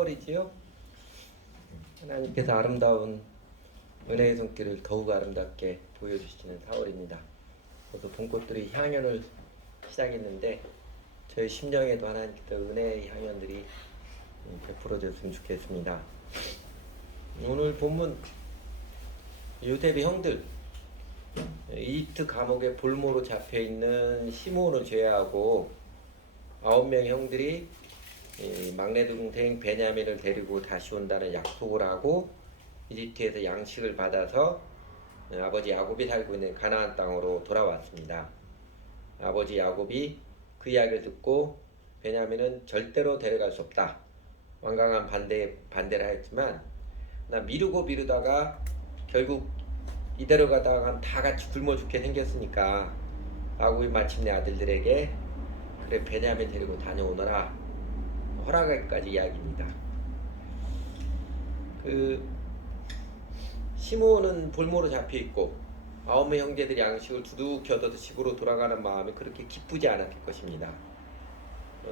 4월이지요. 하나님께서 아름다운 은혜의 손길을 더욱 아름답게 보여주시는 4월입니다. 그래서 봄꽃들이 향연을 시작했는데 저희 심령에도 하나님께서 은혜의 향연들이 베풀어졌으면 좋겠습니다. 오늘 본문 요셉의 형들, 이집트 감옥에 볼모로 잡혀있는 시므온을 제외하고 9명의 형들이 막내 동생 베냐민을 데리고 다시 온다는 약속을 하고 이집트에서 양식을 받아서 아버지 야곱이 살고 있는 가나안 땅으로 돌아왔습니다. 아버지 야곱이 그 이야기를 듣고 베냐민은 절대로 데려갈 수 없다, 완강한 반대를 하였지만 나 미루다가 결국 이대로 가다가 다 같이 굶어 죽게 생겼으니까 야곱이 마침내 아들들에게 그래 베냐민 데리고 다녀오너라 허락하기까지 이야기입니다. 시므온은 볼모로 잡혀있고 9명 형제들이 양식을 두둑히 얻어서 집으로 돌아가는 마음이 그렇게 기쁘지 않았을 것입니다.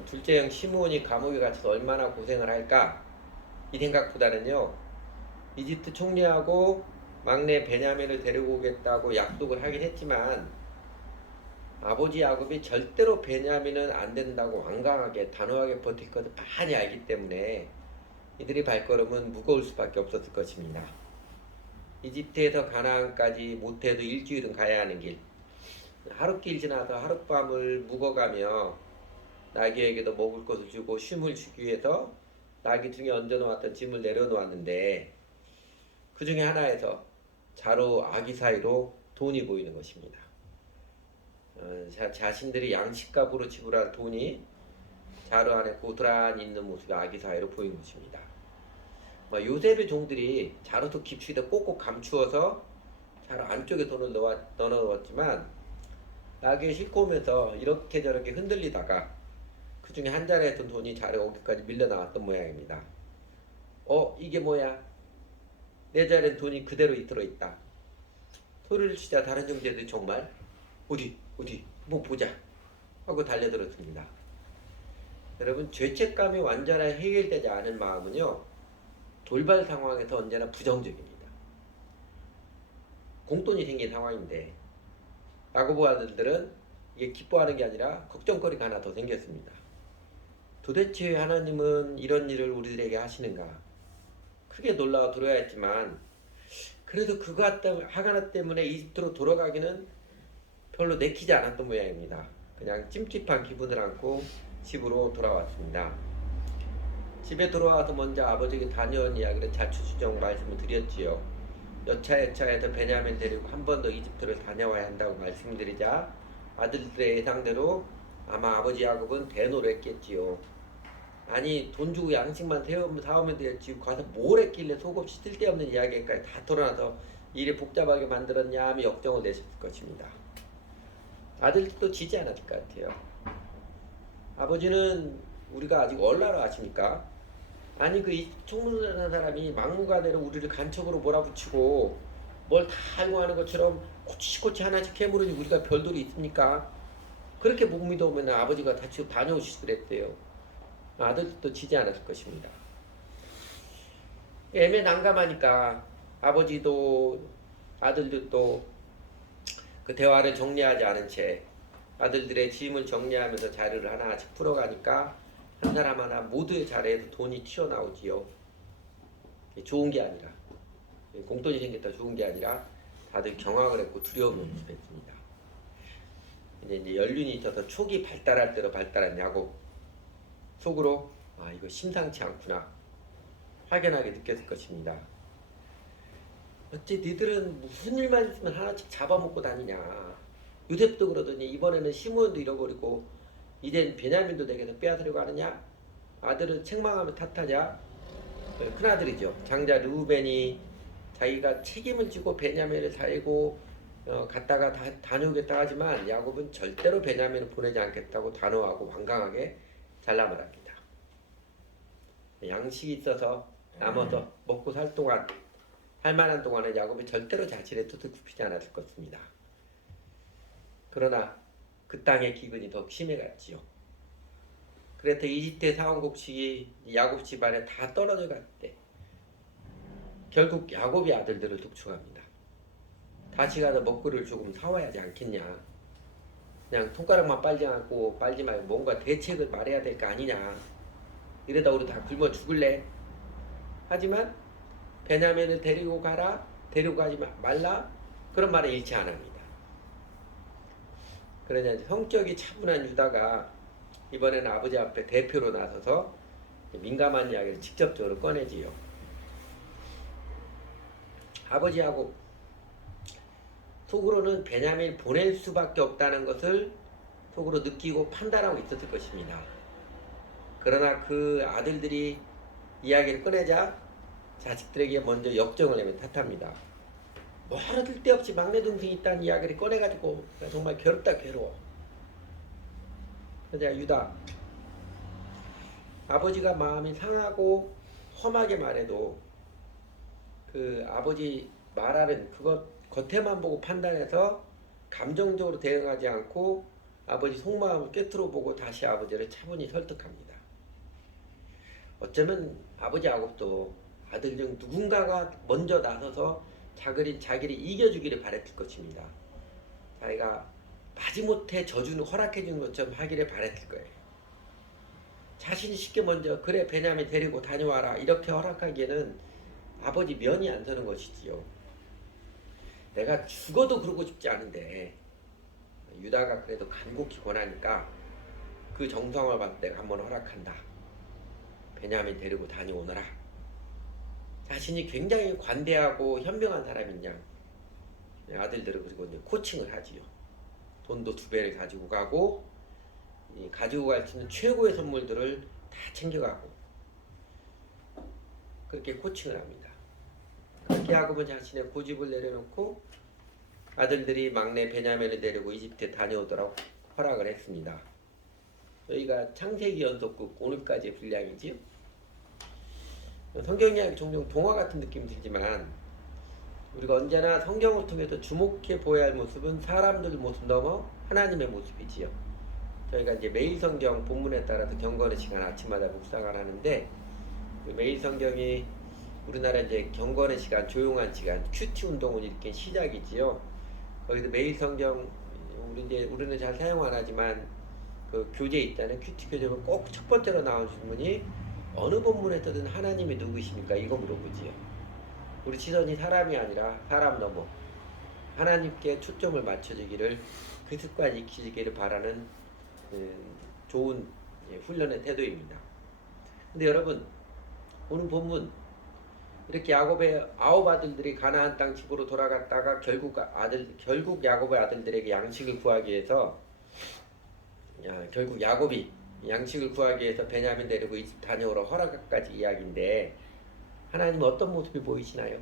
둘째 형 시므온이 감옥에 갇혀서 얼마나 고생을 할까 이 생각보다는요, 이집트 총리하고 막내 베냐민을 데리고 오겠다고 약속을 하긴 했지만 아버지 야곱이 절대로 베냐민은 안 된다고 완강하게 단호하게 버틸 것을 많이 알기 때문에 이들의 발걸음은 무거울 수밖에 없었을 것입니다. 이집트에서 가나안까지 못해도 일주일은 가야 하는 길, 하룻길 지나서 하룻밤을 묵어가며 나귀에게도 먹을 것을 주고 쉼을 주기 위해서 나귀 등에 얹어놓았던 짐을 내려놓았는데 그 중에 하나에서 자루 아기 사이로 돈이 보이는 것입니다. 자신들이 양식값으로 지불할 돈이 자루 안에 고스란히 있는 모습이 아기 사이로 보이는 것입니다. 요셉의 종들이 자루도 깊숙이다 꼭꼭 감추어서 자루 안쪽에 돈을 넣어놓았지만 나귀에 싣고 오면서 이렇게 저렇게 흔들리다가 그 중에 한 자리에 있던 돈이 자루 어기까지 밀려 나왔던 모양입니다. 이게 뭐야? 내 자리엔 돈이 그대로 들어있다. 소리를 치자 다른 형제들이 정말 어디 뭐 보자 하고 달려들었습니다. 여러분, 죄책감이 완전히 해결되지 않은 마음은요, 돌발 상황에서 언제나 부정적입니다. 공돈이 생긴 상황인데 야곱 아들들은 이게 기뻐하는 게 아니라 걱정거리가 하나 더 생겼습니다. 도대체 하나님은 이런 일을 우리들에게 하시는가? 크게 놀라워 들어야 했지만 그래도 그거 하나 때문에 이집트로 돌아가기는 별로 내키지 않았던 모양입니다. 그냥 찜찜한 기분을 안고 집으로 돌아왔습니다. 집에 돌아와서 먼저 아버지에게 다녀온 이야기를 자초지종 말씀을 드렸지요. 여차여차해서 베냐민 데리고 한 번 더 이집트를 다녀와야 한다고 말씀드리자 아들들의 예상대로 아마 아버지 야곱은 대노를 했겠지요. 아니, 돈 주고 양식만 사오면 되지 가서 뭘 했길래 속없이 쓸데없는 이야기까지 다 털어놔서 일이 복잡하게 만들었냐 하며 역정을 내셨을 것입니다. 아들도 지지 않았을 것 같아요. 아버지는 우리가 아직 얼라로 아십니까? 아니, 그 총무하는 사람이 막무가내로 우리를 간첩으로 몰아붙이고 뭘 다 알고 하는 것처럼 코치코치 하나씩 캐물으니 우리가 별돌이 있습니까? 그렇게 못 믿어오면 아버지가 다녀오시지 그랬대요. 아들도 지지 않았을 것입니다. 애매 난감하니까 아버지도 아들들도 그 대화를 정리하지 않은 채 아들들의 짐을 정리하면서 자료를 하나씩 풀어가니까 한 사람 하나 모두의 자리에서 돈이 튀어나오지요. 좋은 게 아니라, 공돈이 생겼다 좋은 게 아니라 다들 경악을 했고 두려움을 모습했습니다. 이제 연륜이 있어서 촉이 발달할 대로 발달한 야곱, 속으로 이거 심상치 않구나 확연하게 느꼈을 것입니다. 어째 니들은 무슨 일만 있으면 하나씩 잡아먹고 다니냐. 요셉도 그러더니 이번에는 시므온도 잃어버리고 이젠 베냐민도 내게서 빼앗으려고 하느냐. 아들은 책망하며 탓하자. 큰아들이죠. 장자 르우벤이 자기가 책임을 지고 베냐민을 살고 갔다가 다녀오겠다 하지만 야곱은 절대로 베냐민을 보내지 않겠다고 단호하고 완강하게 잘라 말합니다. 양식이 있어서 남아서 먹고 살 동안 할 만한 동안은 야곱이 절대로 자신의 뜻을 굽히지 않았을 것입니다. 그러나 그 땅의 기근이 더 심해갔지요. 그래서 이집트의 사원국식이 야곱 집안에 다 떨어져 갔대. 결국 야곱이 아들들을 독촉합니다. 다시 가서 먹거리를 조금 사와야 하지 않겠냐. 그냥 손가락만 빨지 않고 빨지 말고 뭔가 대책을 말해야 될 거 아니냐. 이러다 우리 다 굶어 죽을래. 하지만 베냐민을 데리고 가라, 데리고 가지 말라, 그런 말을 잃지 않습니다. 그러자 성격이 차분한 유다가 이번에는 아버지 앞에 대표로 나서서 민감한 이야기를 직접적으로 꺼내지요. 아버지하고 속으로는 베냐민 보낼 수밖에 없다는 것을 속으로 느끼고 판단하고 있었을 것입니다. 그러나 그 아들들이 이야기를 꺼내자 자식들에게 먼저 역정을 내면 탓합니다. 뭐하러 쓸데없이 막내 동생이 있다는 이야기를 꺼내가지고 정말 괴롭다 괴로워. 그러자 유다, 아버지가 마음이 상하고 험하게 말해도 그 아버지 말하는 그것 겉에만 보고 판단해서 감정적으로 대응하지 않고 아버지 속마음을 꿰뚫어 보고 다시 아버지를 차분히 설득합니다. 어쩌면 아버지 야곱도 아들 중 누군가가 먼저 나서서 자기를 이겨주기를 바랬을 것입니다. 자기가 마지못해 저주는 허락해주는 것처럼 하기를 바랬을 거예요. 자신이 쉽게 먼저 그래 베냐민 데리고 다녀와라 이렇게 허락하기에는 아버지 면이 안 서는 것이지요. 내가 죽어도 그러고 싶지 않은데 유다가 그래도 간곡히 권하니까 그 정성을 받을 내가 한번 허락한다. 베냐민 데리고 다녀오너라. 자신이 굉장히 관대하고 현명한 사람인 양 아들들을 그리고 이제 코칭을 하지요. 돈도 2배를 가지고 가고 가지고 갈 수 있는 최고의 선물들을 다 챙겨가고 그렇게 코칭을 합니다. 그렇게 야곱은 자신의 고집을 내려놓고 아들들이 막내 베냐민을 데리고 이집트에 다녀오도록 허락을 했습니다. 여기가 창세기 연속극 오늘까지의 분량이지요. 성경 이야기 종종 동화 같은 느낌이 들지만 우리가 언제나 성경을 통해서 주목해 보아야 할 모습은 사람들 모습 넘어 하나님의 모습이지요. 저희가 이제 매일 성경 본문에 따라서 경건의 시간 아침마다 묵상을 하는데 매일 성경이 우리나라 이제 경건의 시간, 조용한 시간, 큐티 운동을 일으킨 시작이지요. 거기서 매일 성경 우리는 잘 사용 안 하지만 그 교재 있잖아요. 큐티 교재 보면 꼭 첫 번째로 나온 질문이 어느 본문에서든 하나님이 누구십니까? 이거 물어보지요. 우리 시선이 사람이 아니라 사람 넘어 하나님께 초점을 맞춰주기를 그 습관 익히기를 바라는 좋은 훈련의 태도입니다. 근데 여러분 오늘 본문 이렇게 야곱의 9 아들들이 가나안 땅 집으로 돌아갔다가 결국 야곱의 아들들에게 양식을 구하기 위해서 결국 야곱이 양식을 구하기 위해서 베냐민 데리고 이집 다녀오라 허락까지 이야기인데 하나님은 어떤 모습이 보이시나요?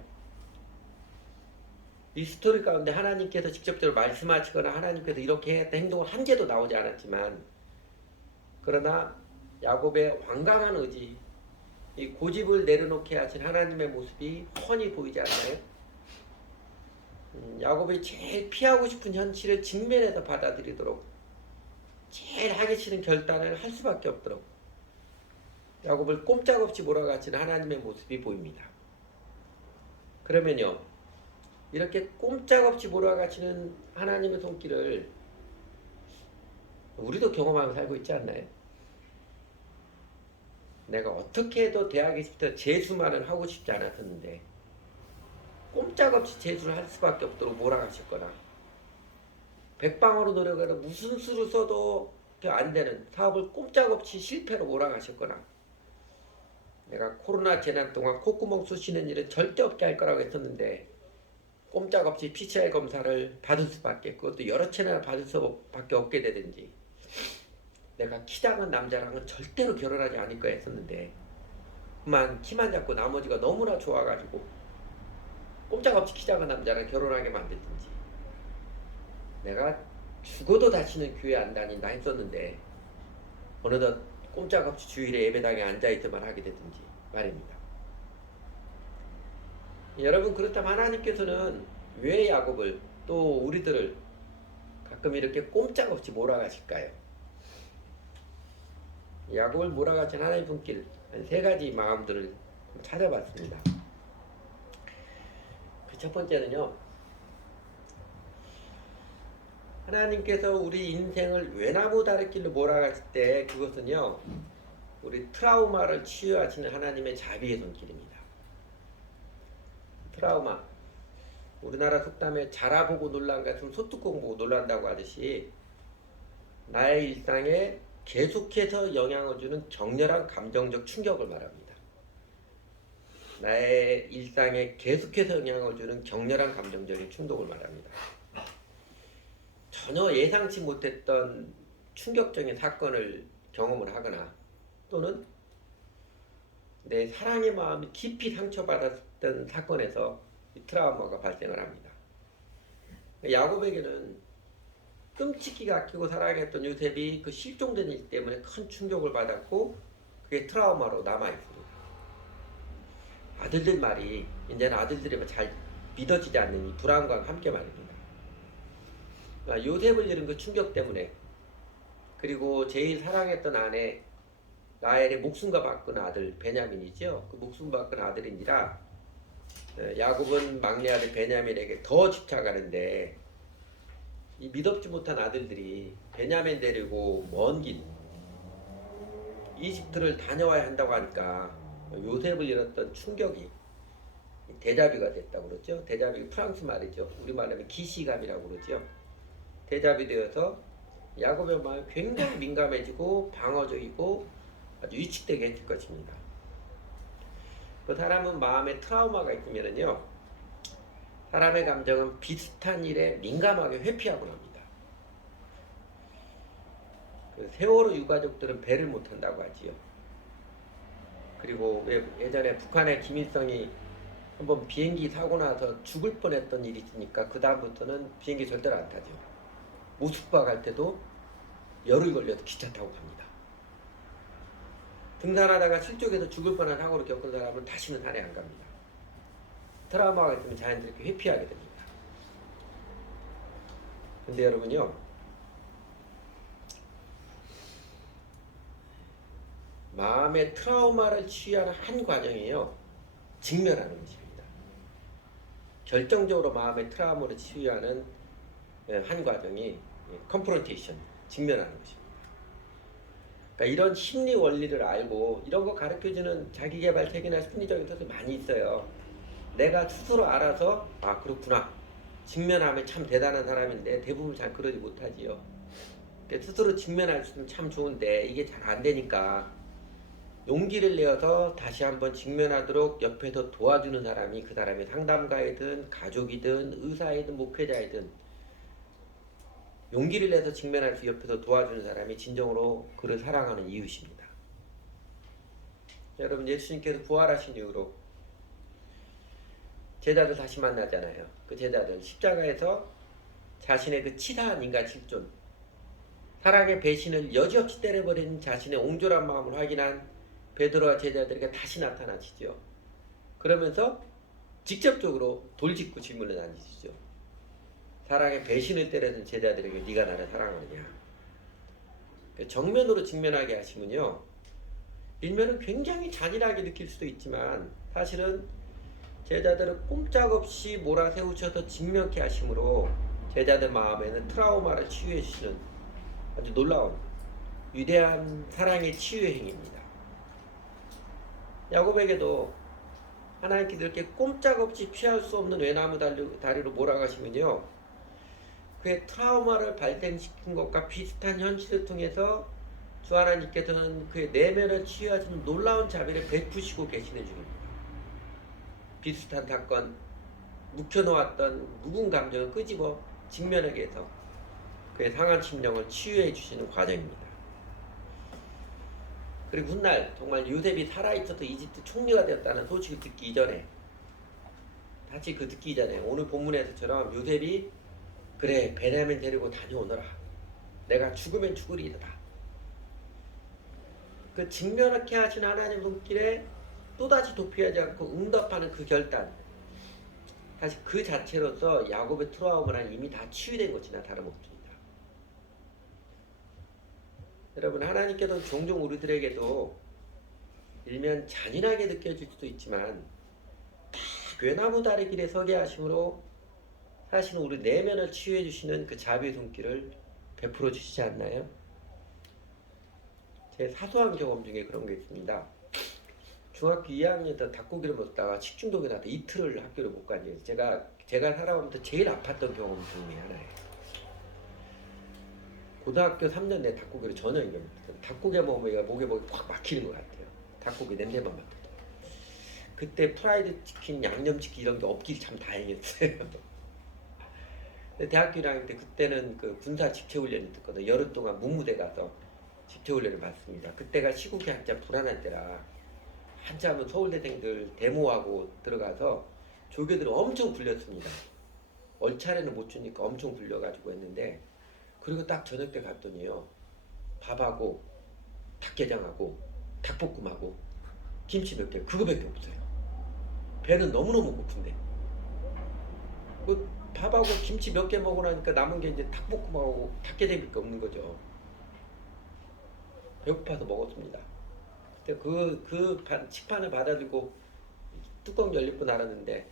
이 스토리 가운데 하나님께서 직접적으로 말씀하시거나 하나님께서 이렇게 했다 행동을 한 개도 나오지 않았지만 그러나 야곱의 완강한 의지 이 고집을 내려놓게 하신 하나님의 모습이 훤히 보이지 않나요? 야곱이 제일 피하고 싶은 현실을 직면해서 받아들이도록 제일 하기 싫은 결단을 할 수밖에 없도록 야곱을 꼼짝없이 몰아가시는 하나님의 모습이 보입니다. 그러면요 이렇게 꼼짝없이 몰아가시는 하나님의 손길을 우리도 경험하며 살고 있지 않나요? 내가 어떻게 해도 대학 있을 때 재수만은 하고 싶지 않았었는데 꼼짝없이 재수를 할 수밖에 없도록 몰아가셨거나 백방으로 노력해서 무슨 수를 써도 안 되는 사업을 꼼짝없이 실패로 몰아가셨거나 내가 코로나 재난 동안 콧구멍 쑤시는 일은 절대 없게 할 거라고 했었는데 꼼짝없이 PCR 검사를 받을 수밖에 그것도 여러 차례나 받을 수밖에 없게 되든지 내가 키 작은 남자랑은 절대로 결혼하지 않을 거야 했었는데 그만 키만 작고 나머지가 너무나 좋아가지고 꼼짝없이 키 작은 남자랑 결혼하게 만들든지 내가 죽어도 다시는 교회 안 다닌다 했었는데 어느덧 꼼짝없이 주일에 예배당에 앉아있기만 하게 되든지 말입니다. 여러분 그렇다면 하나님께서는 왜 야곱을 또 우리들을 가끔 이렇게 꼼짝없이 몰아가실까요? 야곱을 몰아가신 하나님 손길 한 세 가지 마음들을 좀 찾아봤습니다. 그 첫 번째는요, 하나님께서 우리 인생을 외나무 다리길로 몰아갔을 때 그것은요, 우리 트라우마를 치유하시는 하나님의 자비의 손길입니다. 트라우마, 우리나라 속담에 자라보고 놀란 것은 소뚜껑 보고 놀란다고 하듯이 나의 일상에 계속해서 영향을 주는 격렬한 감정적 충격을 말합니다. 나의 일상에 계속해서 영향을 주는 격렬한 감정적인 충동을 말합니다. 전혀 예상치 못했던 충격적인 사건을 경험을 하거나 또는 내 사랑의 마음이 깊이 상처받았던 사건에서 이 트라우마가 발생을 합니다. 야곱에게는 끔찍히 아끼고 사랑했던 요셉이 그 실종된 일 때문에 큰 충격을 받았고 그게 트라우마로 남아있습니다. 아들들 말이 이제는 아들들이 잘 믿어지지 않는 이 불안과 함께 말입니다. 요셉을 잃은 그 충격 때문에 그리고 제일 사랑했던 아내 라헬의 목숨과 바꾼 아들 베냐민이죠. 그 목숨 바꾼 아들인지라 야곱은 막내 아들 베냐민에게 더 집착하는데 이 믿업지 못한 아들들이 베냐민 데리고 먼 길 이집트를 다녀와야 한다고 하니까 요셉을 잃었던 충격이 데자뷰가 됐다고 그러죠. 데자뷰 프랑스 말이죠. 우리말로 하면 기시감이라고 그러죠. 데자뷰 되어서 야곱의 마음이 굉장히 민감해지고 방어적이고 아주 위축되게 했을 것입니다. 그 사람은 마음에 트라우마가 있으면요, 사람의 감정은 비슷한 일에 민감하게 회피하곤 합니다. 그 세월호 유가족들은 배를 못한다고 하지요. 그리고 예전에 북한의 김일성이 한번 비행기 사고 나서 죽을 뻔했던 일이 있으니까 그 다음부터는 비행기 절대로 안 타죠. 모스크바 갈 때도 열흘 걸려서 기차 타고 갑니다. 등산하다가 실족해서 죽을 뻔한 사고를 겪은 사람은 다시는 산에 안 갑니다. 트라우마가 있으면 자연스럽게 회피하게 됩니다. 근데 여러분요, 마음의 트라우마를 치유하는 한 과정이에요. 직면하는 것입니다. 결정적으로 마음의 트라우마를 치유하는 한 과정이 컨프런테이션, 직면하는 것입니다. 그러니까 이런 심리 원리를 알고 이런 거 가르쳐주는 자기개발 책이나 심리적인 서술이 많이 있어요. 내가 스스로 알아서 아 그렇구나, 직면하면 참 대단한 사람인데 대부분 잘 그러지 못하지요. 스스로 직면할 수 있으면 참 좋은데 이게 잘 안 되니까 용기를 내어서 다시 한번 직면하도록 옆에서 도와주는 사람이 그 사람의 상담가이든 가족이든 의사이든 목회자이든 용기를 내서 직면할 수 옆에서 도와주는 사람이 진정으로 그를 사랑하는 이웃입니다. 여러분, 예수님께서 부활하신 이후로 제자들 다시 만나잖아요. 그 제자들 십자가에서 자신의 그 치사한 인간 실존, 사랑의 배신을 여지없이 때려버린 자신의 옹졸한 마음을 확인한 베드로와 제자들에게 다시 나타나시죠. 그러면서 직접적으로 돌직구 질문을 던지시죠. 사랑의 배신을 때려든 제자들에게 네가 나를 사랑하느냐. 정면으로 직면하게 하시면요, 일면은 굉장히 잔인하게 느낄 수도 있지만 사실은 제자들을 꼼짝없이 몰아세우셔서 직면케 하심으로 제자들 마음에는 트라우마를 치유해 주시는 아주 놀라운 위대한 사랑의 치유의 행위입니다. 야곱에게도 하나님께서 이렇게 꼼짝없이 피할 수 없는 외나무 다리로 몰아가시면요, 그의 트라우마를 발생시킨 것과 비슷한 현실을 통해서 주 하나님께서는 그의 내면을 치유하시는 놀라운 자비를 베푸시고 계시는 중입니다. 비슷한 사건, 묵혀놓았던 묵은 감정을 끄집어 직면하게 해서 그의 상한 심령을 치유해 주시는 과정입니다. 그리고 훗날 정말 요셉이 살아있어서 이집트 총리가 되었다는 소식을 듣기 이전에, 다시 그 듣기 전에 오늘 본문에서처럼 요셉이 그래 베냐민 데리고 다녀오너라, 내가 죽으면 죽으리이다, 그 직면하게 하신 하나님 손길에 또다시 도피하지 않고 응답하는 그 결단, 사실 그 자체로서 야곱의 트라우마는 이미 다 치유된 것이나 다름없습니다. 여러분, 하나님께서 종종 우리들에게도 일면 잔인하게 느껴질 수도 있지만 딱 괴나무 다리 길에 서게 하심으로 사실은 우리 내면을 치유해 주시는 그 자비의 손길을 베풀어 주시지 않나요? 제 사소한 경험 중에 그런 게 있습니다. 중학교 2학년 때 닭고기를 먹다가 식중독이 나서 이틀을 학교를 못 가니 제가 살아오면서 제일 아팠던 경험 중에 하나예요. 고등학교 3년 내 닭고기를 전혀 인정 못했어요. 닭고기 먹으면 얘가 목에 확 막히는 것 같아요. 닭고기 냄새만 맡아도. 그때 프라이드 치킨, 양념치킨 이런 게 없길 참 다행이었어요. 근데 대학교 1학년 때 그때는 그 군사 집체훈련을 듣거든요. 열흘 동안 문무대 가서 집체훈련을 받습니다. 그때가 시국이 한참 불안할 때라 한참은 서울대생들 데모하고 들어가서 조교들을 엄청 굴렸습니다. 얼차례는 못 주니까 엄청 굴려가지고 했는데, 그리고 딱 저녁 때 갔더니요, 밥하고 닭게장하고 닭볶음하고 김치 몇 개, 그거밖에 없어요. 배는 너무너무 고픈데 뭐 밥하고 김치 몇 개 먹고 나니까 남은 게 이제 닭볶음하고 닭게장밖에 없는 거죠. 배고파서 먹었습니다. 그 식판을 받아들고 뚜껑 열릴 뻔 알았는데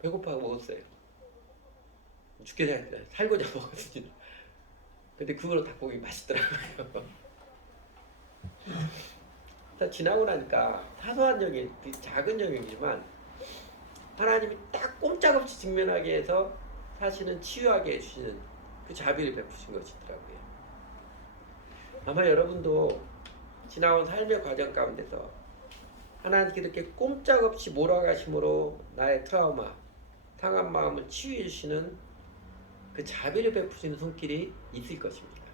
배고파서 먹었어요. 죽게 되었어요. 살고자 먹었습니다. 근데 그걸로 닭고기 맛있더라고요. 지나고 나니까 사소한 영역, 작은 영역이지만 하나님이 딱 꼼짝없이 직면하게 해서 사실은 치유하게 해주시는 그 자비를 베푸신 것이더라고요. 아마 여러분도 지나온 삶의 과정 가운데서 하나님께 이렇게 꼼짝없이 몰아가심으로 나의 트라우마, 상한 마음을 치유해 주시는 그 자비를 베푸시는 손길이 있을 것입니다.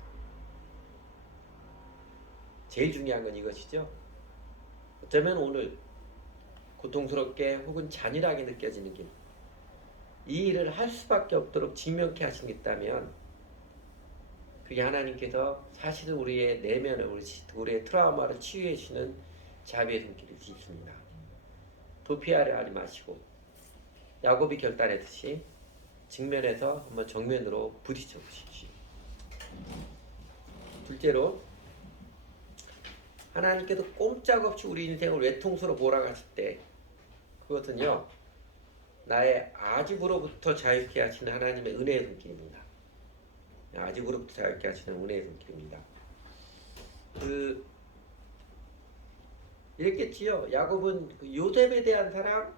제일 중요한 건 이것이죠. 어쩌면 오늘 고통스럽게 혹은 잔인하게 느껴지는 길, 이 일을 할 수밖에 없도록 직면케 하신 게 있다면 그게 하나님께서 사실은 우리의 내면을, 우리의 트라우마를 치유해 주시는 자비의 손길일 수 있습니다. 도피하려 하지 마시고 야곱이 결단했듯이 직면에서 한번 정면으로 부딪혀 보십시오. 둘째로, 하나님께서 꼼짝없이 우리 인생을 외통수로 몰아가실 때 그것은요, 나의 아집으로부터 자유케 하시는 하나님의 은혜의 손길입니다. 아집으로부터 자유케 하시는 은혜의 손길입니다. 이랬겠지요. 야곱은 그 요셉에 대한 사랑,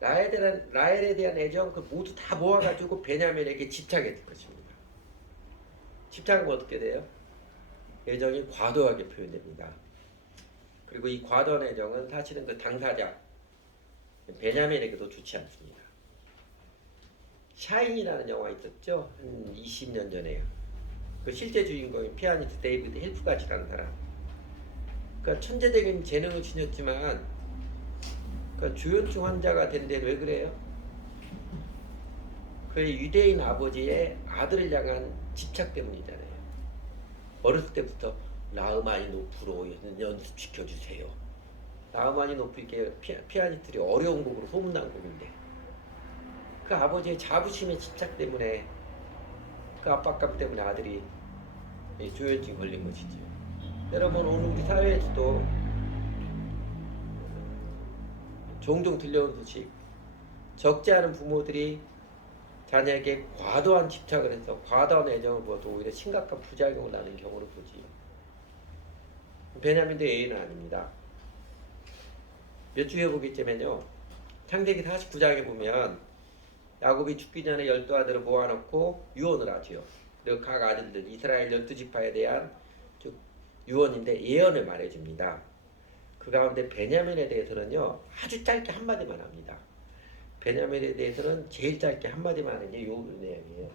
라헬에 대한 애정, 그 모두 다 모아가지고 베냐민에게 집착했을 것입니다. 집착하면 어떻게 돼요? 애정이 과도하게 표현됩니다. 그리고 이 과도한 애정은 사실은 그 당사자 베냐민에게도 좋지 않습니다. 샤인이라는 영화 있었죠? 한 20년 전에요. 그 실제 주인공이 피아니스트 데이비드 힐프가치라는 사람. 그러니까 천재적인 재능을 지녔지만 그러니까 조현증 환자가 된 데는 왜 그래요? 그의 유대인 아버지의 아들을 향한 집착 때문이잖아요. 어렸을 때부터 라흐마니노프로 연습시켜주세요. 라흐마니노프 이게 피아니스트들이 어려운 곡으로 소문난 곡인데 그 아버지의 자부심의 집착 때문에, 그 압박감 때문에 아들이 조현증이 걸린 것이죠. 여러분, 오늘 우리 사회에서도 종종 들려온 소식, 적지 않은 부모들이 자녀에게 과도한 집착을 해서 과도한 애정을 부어도 오히려 심각한 부작용을 나는 경우를 보지. 베냐민도 예의는 아닙니다. 몇 주 후에 보겠지만요, 창세기 49장에 보면 야곱이 죽기 전에 12아들을 모아놓고 유언을 하지요. 그리고 각 아들들, 이스라엘 12지파에 대한 유언인데 예언을 말해줍니다. 그 가운데 베냐민에 대해서는요, 아주 짧게 한마디만 합니다. 베냐민에 대해서는 제일 짧게 한마디만 하는 게 요 내용이에요.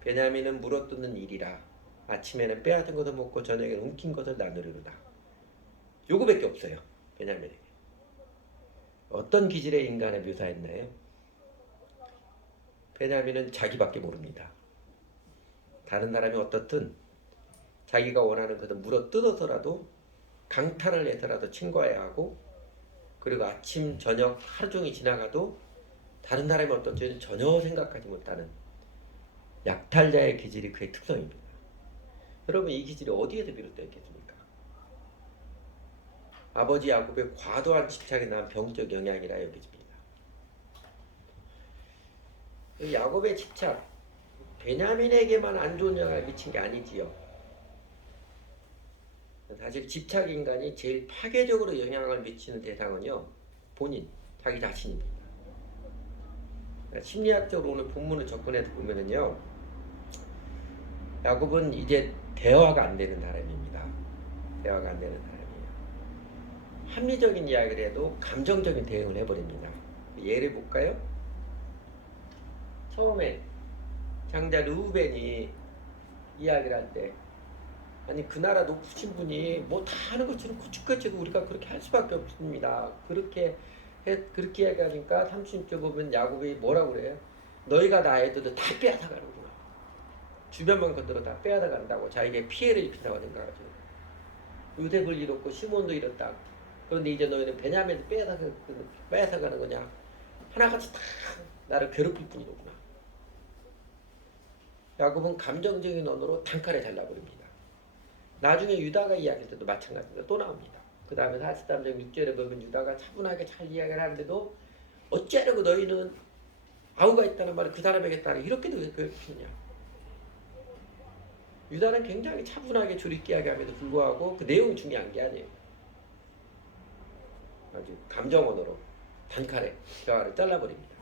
베냐민은 물어뜯는 일이라 아침에는 빼앗은 것을 먹고 저녁에는 움킨 것을 나누리로다. 요거밖에 없어요. 베냐민에게. 어떤 기질의 인간을 묘사했나요? 베냐민은 자기밖에 모릅니다. 다른 사람이 어떻든 자기가 원하는 것을 물어뜯어서라도 강탈을 해서라도 친구해야 하고, 그리고 아침 저녁 하루 종일 지나가도 다른 사람이 어떨지는 전혀 생각하지 못하는 약탈자의 기질이 그의 특성입니다. 여러분 이 기질이 어디에서 비롯되었겠습니까? 아버지 야곱의 과도한 집착이 난 병적 영향이라 여겨집니다. 야곱의 집착, 베냐민에게만 안 좋은 영향을 미친 게 아니지요. 사실 집착 인간이 제일 파괴적으로 영향을 미치는 대상은요, 본인, 자기 자신입니다. 심리학적으로 오늘 본문을 접근해서 보면은요, 야곱은 이제 대화가 안 되는 사람입니다. 대화가 안 되는 사람이에요. 합리적인 이야기를 해도 감정적인 대응을 해버립니다. 예를 볼까요? 처음에 장자 르우벤이 이야기를 할 때, 아니 그 나라 높으신 분이 뭐 다 하는 것처럼 꾸쭉꾸쭉 우리가 그렇게 할 수밖에 없습니다. 그렇게 이야기하니까 30절 보면 야곱이 뭐라고 그래요? 너희가 나 애들도 다 빼앗아 가는구나. 주변만 건드려 다 빼앗아 간다고 자기에게 피해를 입힌다고 생각하죠. 요셉을 잃었고 시몬도 잃었다. 그런데 이제 너희는 베냐민을 빼앗아 가는 거냐? 하나같이 다 나를 괴롭힐 뿐이로구나. 야곱은 감정적인 언어로 단칼에 잘라버립니다. 나중에 유다가 이야기할 때도 마찬가지로 또 나옵니다. 그 다음에 43장 6절에 보면 유다가 차분하게 잘 이야기를 하는데도 어찌하려고 너희는 아우가 있다는 말을 그 사람에게 따라 이렇게도 왜 괴롭히느냐. 유다는 굉장히 차분하게 줄있게 이야기함에도 불구하고 그 내용이 중요한 게 아니에요. 아주 감정 언어로 단칼에 대화를 잘라버립니다.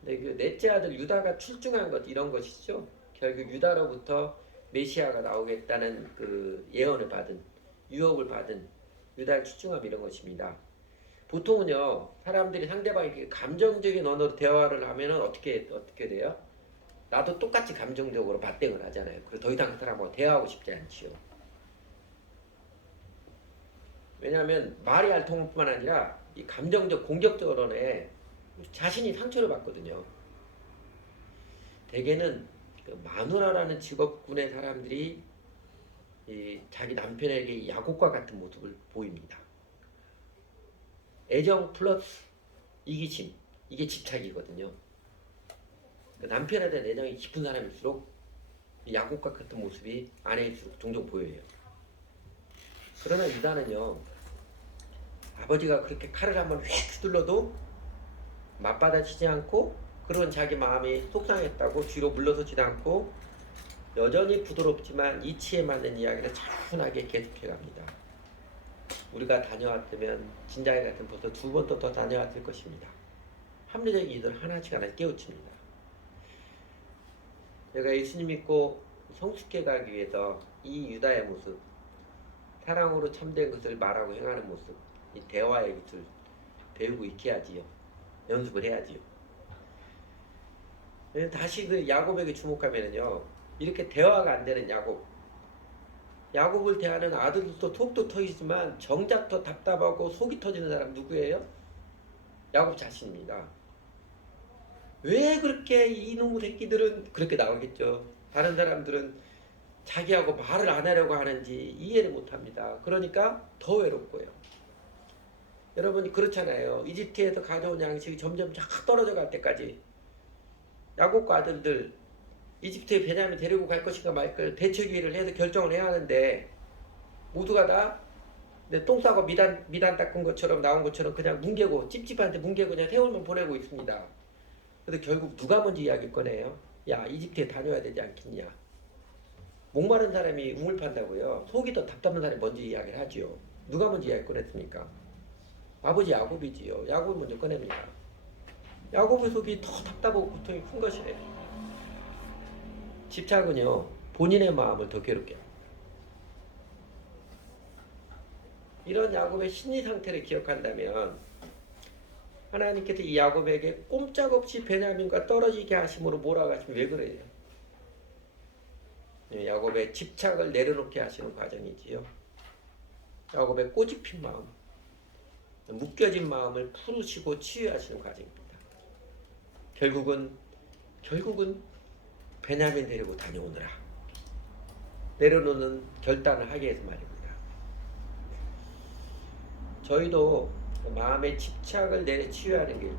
근데 그 넷째 아들 유다가 출중한 것 이런 것이죠. 결국 유다로부터 메시아가 나오겠다는 그 예언을 받은 유혹을 받은 유다의 출중함 이런 것입니다. 보통은요 사람들이 상대방에게 감정적인 언어로 대화를 하면은 어떻게 돼요? 나도 똑같이 감정적으로 맞대응을 하잖아요. 그래서 더 이상 그 사람하고 대화하고 싶지 않지요. 왜냐하면 말이 알통할 뿐만 아니라 이 감정적 공격적 언어에 자신이 상처를 받거든요. 대개는 그 마누라라는 직업군의 사람들이 자기 남편에게 야곱과 같은 모습을 보입니다. 애정 플러스 이기심, 이게 집착이거든요. 그 남편에 대한 애정이 깊은 사람일수록 야곱과 같은 모습이 아내일수록 종종 보여요. 그러나 유다는요, 아버지가 그렇게 칼을 한번 휙 휘둘러도 맞받아치지 않고, 그런 자기 마음이 속상했다고 뒤로 물러서지도 않고 여전히 부드럽지만 이치에 맞는 이야기를 차분하게 계속해 갑니다. 우리가 다녀왔다면 진작에 같은 벌써 2번 더 다녀왔을 것입니다. 합리적인 이들 하나씩 깨우칩니다. 내가 예수님 믿고 성숙해 가기 위해서 이 유다의 모습, 사랑으로 참된 것을 말하고 행하는 모습, 이 대화의 기술 배우고 익혀야지요. 연습을 해야지요. 다시 그 야곱에게 주목하면은요, 이렇게 대화가 안 되는 야곱을 대하는 아들도 속도 터지지만 정작 더 답답하고 속이 터지는 사람 누구예요? 야곱 자신입니다. 왜 그렇게 이놈의 새끼들은 그렇게 나오겠죠. 다른 사람들은 자기하고 말을 안 하려고 하는지 이해를 못합니다. 그러니까 더 외롭고요. 여러분이 그렇잖아요. 이집트에서 가져온 양식이 점점 떨어져 갈 때까지 야곱과 아들들 이집트에 베냐민 데리고 갈 것인가 말까 대처기를 해서 결정을 해야 하는데 모두가 다 똥 싸고 미단 닦은 것처럼 나온 것처럼 그냥 뭉개고 찝찝한데 뭉개고 그냥 세월만 보내고 있습니다. 그래서 결국 누가 먼저 이야기 꺼내요? 야, 이집트에 다녀야 되지 않겠냐. 목마른 사람이 우물 판다고요. 속이 더 답답한 사람이 먼저 이야기를 하지요. 누가 먼저 이야기 꺼냈습니까? 아버지 야곱이지요. 야곱이 먼저 꺼냅니다. 야곱의 속이 더 답답하고 고통이 큰 것이래요. 집착은요, 본인의 마음을 더 괴롭게 합니다. 이런 야곱의 심리 상태를 기억한다면 하나님께서 이 야곱에게 꼼짝없이 베냐민과 떨어지게 하심으로 몰아가시면 왜 그래요? 야곱의 집착을 내려놓게 하시는 과정이지요. 야곱의 꼬집힌 마음, 묶여진 마음을 풀으시고 치유하시는 과정입니다. 결국은 베냐민 데리고 다녀오느라 내려놓는 결단을 하게 해서 말입니다. 저희도 마음의 집착을 치유하는 길,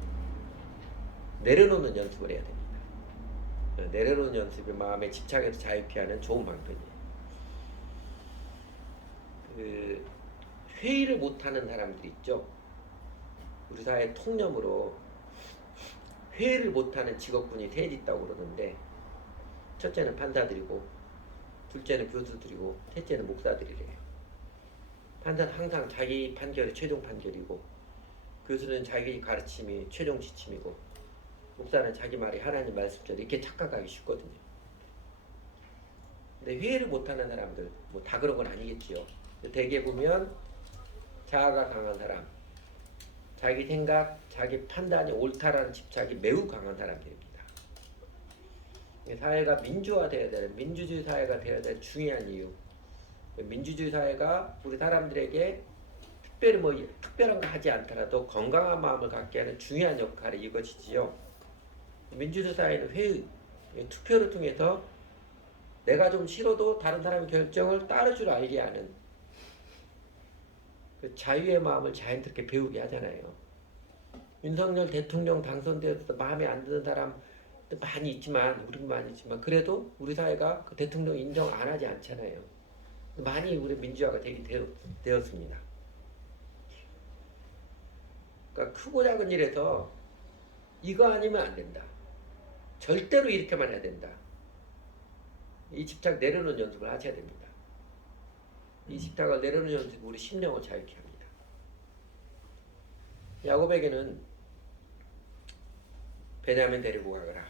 내려놓는 연습을 해야 됩니다. 내려놓는 연습이 마음의 집착에서 자유케 하는 좋은 방법이에요. 그 회의를 못하는 사람들 있죠. 우리 사회 통념으로 회의를 못하는 직업군이 셋 있다고 그러는데, 첫째는 판사들이고, 둘째는 교수들이고, 셋째는 목사들이래요. 판사는 항상 자기 판결이 최종 판결이고, 교수는 자기 가르침이 최종 지침이고, 목사는 자기 말이 하나님 말씀대로, 이렇게 착각하기 쉽거든요. 근데 회의를 못하는 사람들, 뭐 다 그런 건 아니겠지요. 대개 보면 자아가 강한 사람, 자기 생각, 자기 판단이 옳다라는 집착이 매우 강한 사람들입니다. 사회가 민주화되어야 되는, 민주주의 사회가 되어야 되는 중요한 이유. 민주주의 사회가 우리 사람들에게 특별히 뭐 특별한 거 하지 않더라도 건강한 마음을 갖게 하는 중요한 역할이 이것이지요. 민주주의 사회는 회의, 투표를 통해서 내가 좀 싫어도 다른 사람의 결정을 따를 줄 알게 하는 그 자유의 마음을 자연스럽게 배우게 하잖아요. 윤석열 대통령 당선되어서 마음에 안 드는 사람 많이 있지만, 우리 많이 있지만, 그래도 우리 사회가 그 대통령 인정 안 하지 않잖아요. 많이 우리 민주화가 되었습니다. 그러니까 크고 작은 일에서 이거 아니면 안 된다. 절대로 이렇게만 해야 된다. 이 집착 내려놓는 연습을 하셔야 됩니다. 이 집착을 내려놓는 연습이 우리 심령을 자유케 합니다. 야곱에게는 베냐민 데리고 가거라.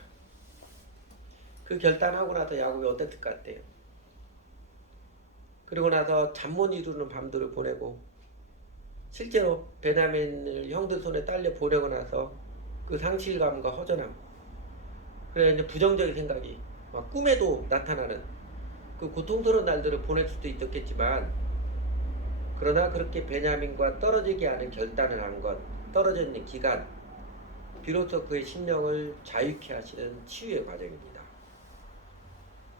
그 결단하고 나서 야곱이 어땠을 것 같아요? 그리고 나서 잠 못 이루는 밤들을 보내고, 실제로 베냐민을 형들 손에 딸려 보내고 나서 그 상실감과 허전함, 그래 이제 부정적인 생각이 막 꿈에도 나타나는 그 고통스러운 날들을 보낼 수도 있었겠지만, 그러나 그렇게 베냐민과 떨어지게 하는 결단을 한 것, 떨어져 있는 기간, 비로소 그의 심령을 자유케 하시는 치유의 과정입니다.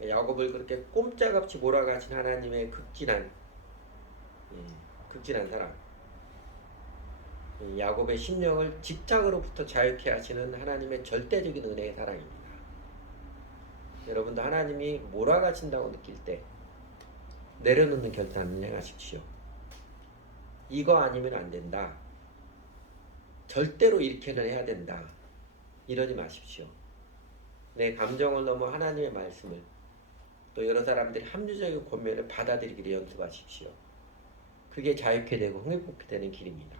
야곱을 그렇게 꼼짝없이 몰아가신 하나님의 극진한 사랑, 야곱의 심령을 집착으로부터 자유케 하시는 하나님의 절대적인 은혜의 사랑입니다. 여러분도 하나님이 몰아가신다고 느낄 때 내려놓는 결단을 행하십시오. 이거 아니면 안 된다. 절대로 이렇게는 해야 된다. 이러지 마십시오. 내 감정을 넘어 하나님의 말씀을, 또 여러 사람들이 합리적인 권면을 받아들이기를 연습하십시오. 그게 자유케 되고 행복케 되는 길입니다.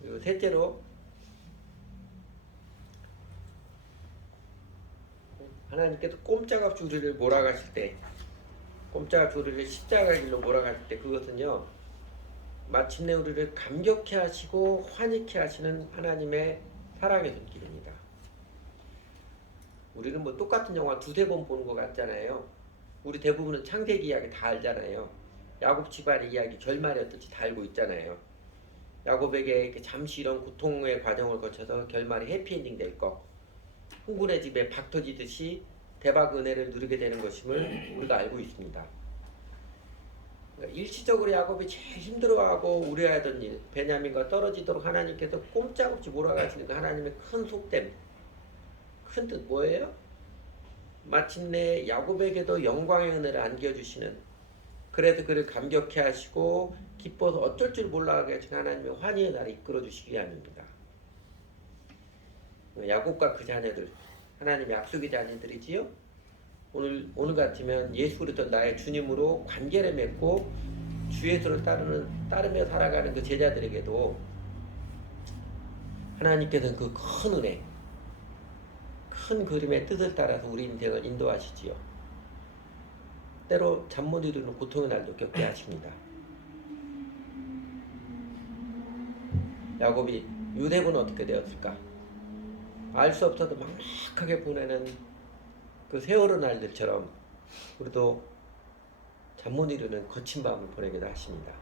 그리고 셋째로, 하나님께서 꼼짝없이 우리를 몰아가실 때, 꼼짝없이 우리를 십자가 길로 몰아가실 때, 그것은요, 마침내 우리를 감격케 하시고 환희케 하시는 하나님의 사랑의 손길입니다. 우리는 뭐 똑같은 영화 두세 번 보는 것 같잖아요. 우리 대부분은 창세기 이야기 다 알잖아요. 야곱 집안의 이야기 결말이 어떨지 다 알고 있잖아요. 야곱에게 잠시 이런 고통의 과정을 거쳐서 결말이 해피엔딩 될 것, 흥분의 집에 박 터지듯이 대박 은혜를 누리게 되는 것임을 우리가 알고 있습니다. 그러니까 일시적으로 야곱이 제일 힘들어하고 우려하던 일, 베냐민과 떨어지도록 하나님께서 꼼짝없이 몰아가시는 그 하나님의 큰 속됨, 큰 뜻 뭐예요? 마침내 야곱에게도 영광의 은혜를 안겨주시는, 그래서 그를 감격케 하시고 기뻐서 어쩔 줄 몰라하게 하신 하나님의 환희의 날을 이끌어주시기 위함입니다. 야곱과 그 자녀들, 하나님 약속의 자녀들이지요. 오늘 같으면 예수 그리스도 나의 주님으로 관계를 맺고 주 예수를 따르며 살아가는 그 제자들에게도 하나님께서는 그 큰 은혜, 큰 그림의 뜻을 따라서 우리 인생을 인도하시지요. 때로 잠 못 이루는 고통의 날도 겪게 하십니다. 야곱이 유대부는 어떻게 되었을까? 알 수 없어도 막막하게 보내는 그 세월의 날들처럼 우리도 잠 못 이루는 거친 밤을 보내기도 하십니다.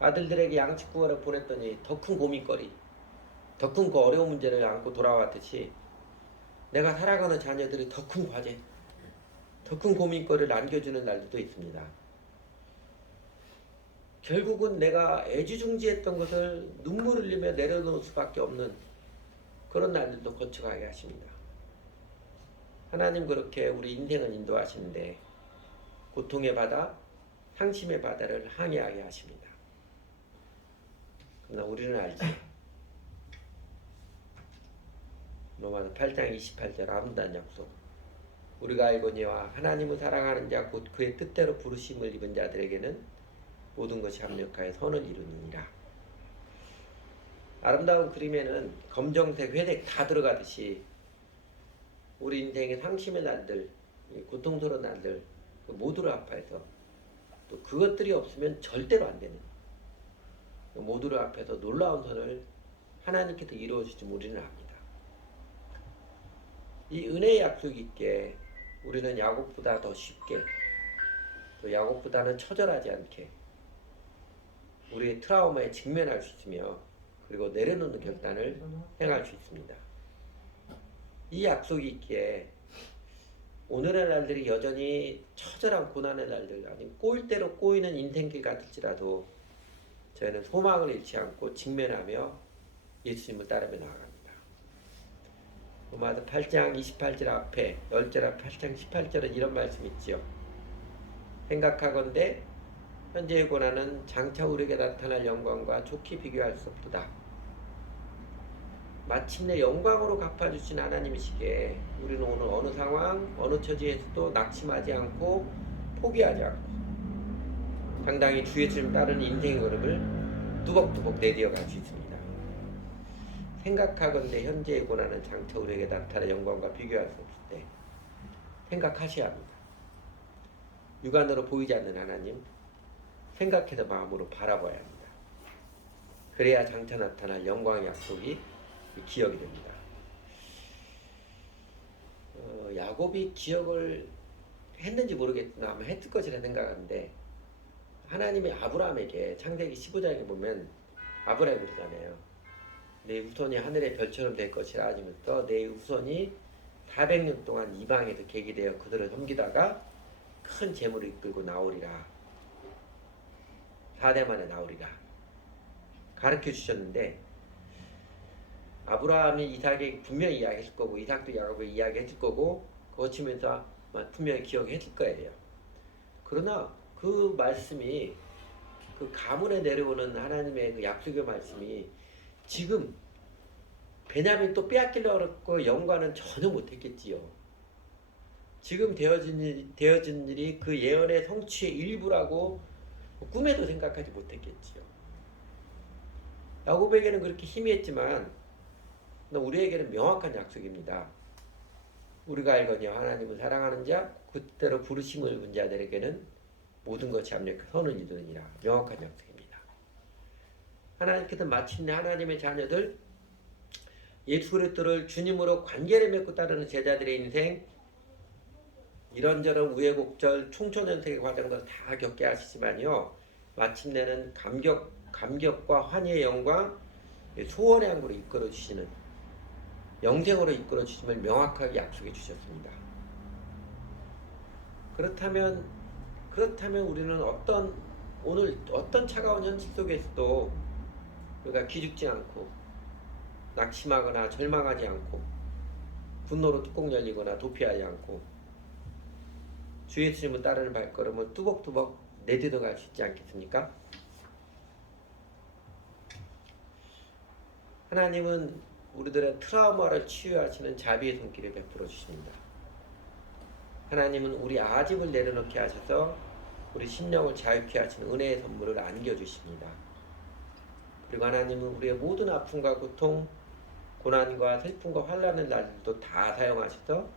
아들들에게 양식 구하러 보냈더니 더 큰 고민거리, 더 큰 그 어려운 문제를 안고 돌아왔듯이 내가 살아가는 자녀들이 더 큰 과제, 더 큰 고민거리를 안겨주는 날도 있습니다. 결국은 내가 애지중지했던 것을 눈물 흘리며 내려놓을 수밖에 없는 그런 날들도 거쳐가게 하십니다. 하나님 그렇게 우리 인생을 인도하시는데 고통의 바다, 상심의 바다를 항해하게 하십니다. 그러나 우리는 알지. 로마서 8장 28절 아름다운 약속. 우리가 알거니와 하나님을 사랑하는 자 곧 그의 뜻대로 부르심을 입은 자들에게는 모든 것이 합력하여 선을 이루느니라. 아름다운 그림에는 검정색, 회색 다 들어가듯이 우리 인생의 상심의 날들, 고통스러운 날들 모두를 앞에서 또 그것들이 없으면 절대로 안 되는 모두를 앞에서 놀라운 선을 하나님께서 이루어주지 우리는 압니다. 이 은혜의 약속이 있게 우리는 야곱보다 더 쉽게 또 야곱보다는 처절하지 않게 우리의 트라우마에 직면할 수 있으며 그리고 내려놓는 결단을 행할 수 있습니다. 이 약속이 있기에 오늘의 날들이 여전히 처절한 고난의 날들 아닌 꼬일 대로 꼬이는 인생길 같을지라도 저희는 소망을 잃지 않고 직면하며 예수님을 따르며 나아갑니다. 로마서 8장 28절 앞에 10절 앞에 8장 18절은 이런 말씀이 있지요. 생각하건대 현재의 고난은 장차 우리에게 나타날 영광과 좋게 비교할 수 없도다. 마침내 영광으로 갚아주신 하나님이시기에 우리는 오늘 어느 상황, 어느 처지에서도 낙심하지 않고 포기하지 않고 당당히 주 예수님 따르는 인생의 걸음을 뚜벅뚜벅 내디어 갈 수 있습니다. 생각하건대 현재의 고난은 장차 우리에게 나타날 영광과 비교할 수 없을 때 생각하셔야 합니다. 육안으로 보이지 않는 하나님 생각해서 마음으로 바라봐야 합니다. 그래야 장차 나타날 영광의 약속이 기억이 됩니다. 야곱이 기억을 했는지 모르겠으나 아마 했을 것이라 생각하는데 하나님이 아브라함에게 창세기 15장에 보면 아브라함이 그러잖아요. 내 후손이 하늘의 별처럼 될 것이라 하시면서 내 후손이 400년 동안 이방에서 객이 되어 그들을 섬기다가 큰 재물을 이끌고 나오리라. 4대 만에 나오리라. 가르쳐 주셨는데 아브라함이 이삭에게 분명히 이야기했을 거고 이삭도 야곱에게 이야기했을 거고 거치면서 분명히 기억했을 거예요. 그러나 그 말씀이 그 가문에 내려오는 하나님의 그 약속의 말씀이 지금 베냐민 또 빼앗기려고 그랬고 영과는 전혀 못했겠지요. 지금 되어진 일이 그 예언의 성취의 일부라고 꿈에도 생각하지 못했겠지요. 야곱에게는 그렇게 희미했지만 우리에게는 명확한 약속입니다. 우리가 알거니와 하나님을 사랑하는 자 그때로 부르심을 입은 자들에게는 모든 것이 합력해 선을 이루느니라. 명확한 약속입니다. 하나님께서 마침내 하나님의 자녀들 예수 그리스도를 주님으로 관계를 맺고 따르는 제자들의 인생 이런저런 우여곡절 총천연색의 과정도 다 겪게 하시지만요. 마침내는 감격과 환희의 영광 소원의 항구로 이끌어 주시는 영생으로 이끌어 주심을 명확하게 약속해 주셨습니다. 그렇다면 우리는 오늘 어떤 차가운 현실 속에서도 우리가 기죽지 않고 낙심하거나 절망하지 않고 분노로 뚜껑 열리거나 도피하지 않고 주 예수님을 따르는 발걸음을 뚜벅뚜벅 내딛어 갈 수 있지 않겠습니까? 하나님은 우리들의 트라우마를 치유하시는 자비의 손길을 베풀어 주십니다. 하나님은 우리 아집을 내려놓게 하셔서 우리 심령을 자유케 하시는 은혜의 선물을 안겨주십니다. 그리고 하나님은 우리의 모든 아픔과 고통, 고난과 슬픔과 환난의 날들도 다 사용하셔서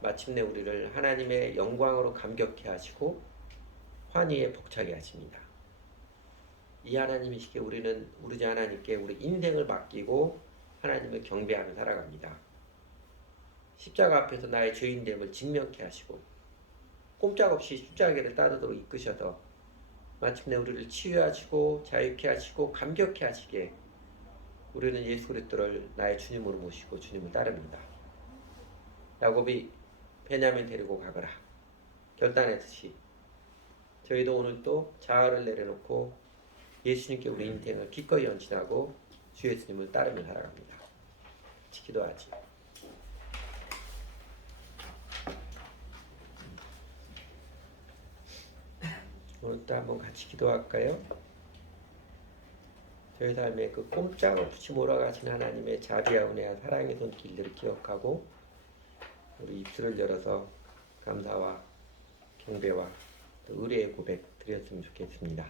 마침내 우리를 하나님의 영광으로 감격케 하시고 환희에 벅차게 하십니다. 이 하나님이시기에 우리는 우리 하나님께 우리 인생을 맡기고 하나님을 경배하며 살아갑니다. 십자가 앞에서 나의 죄인됨을 직면케 하시고 꼼짝없이 십자가를 따르도록 이끄셔서 마침내 우리를 치유하시고 자유케 하시고 감격케 하시기에 우리는 예수 그리스도를 나의 주님으로 모시고 주님을 따릅니다. 야곱이 베냐민 데리고 가거라 결단했듯이 저희도 오늘 또 자아를 내려놓고 예수님께 우리 인생을 기꺼이 헌신하고 주 예수님을 따르며 살아갑니다. 기도하지. 오늘도 한번 같이 기도할까요? 저희 삶에 그 꼼짝없이 몰아가신 하나님의 자비와 은혜와 사랑의 손길들을 기억하고 우리 입술을 열어서 감사와 경배와 또 의뢰의 고백 드렸으면 좋겠습니다.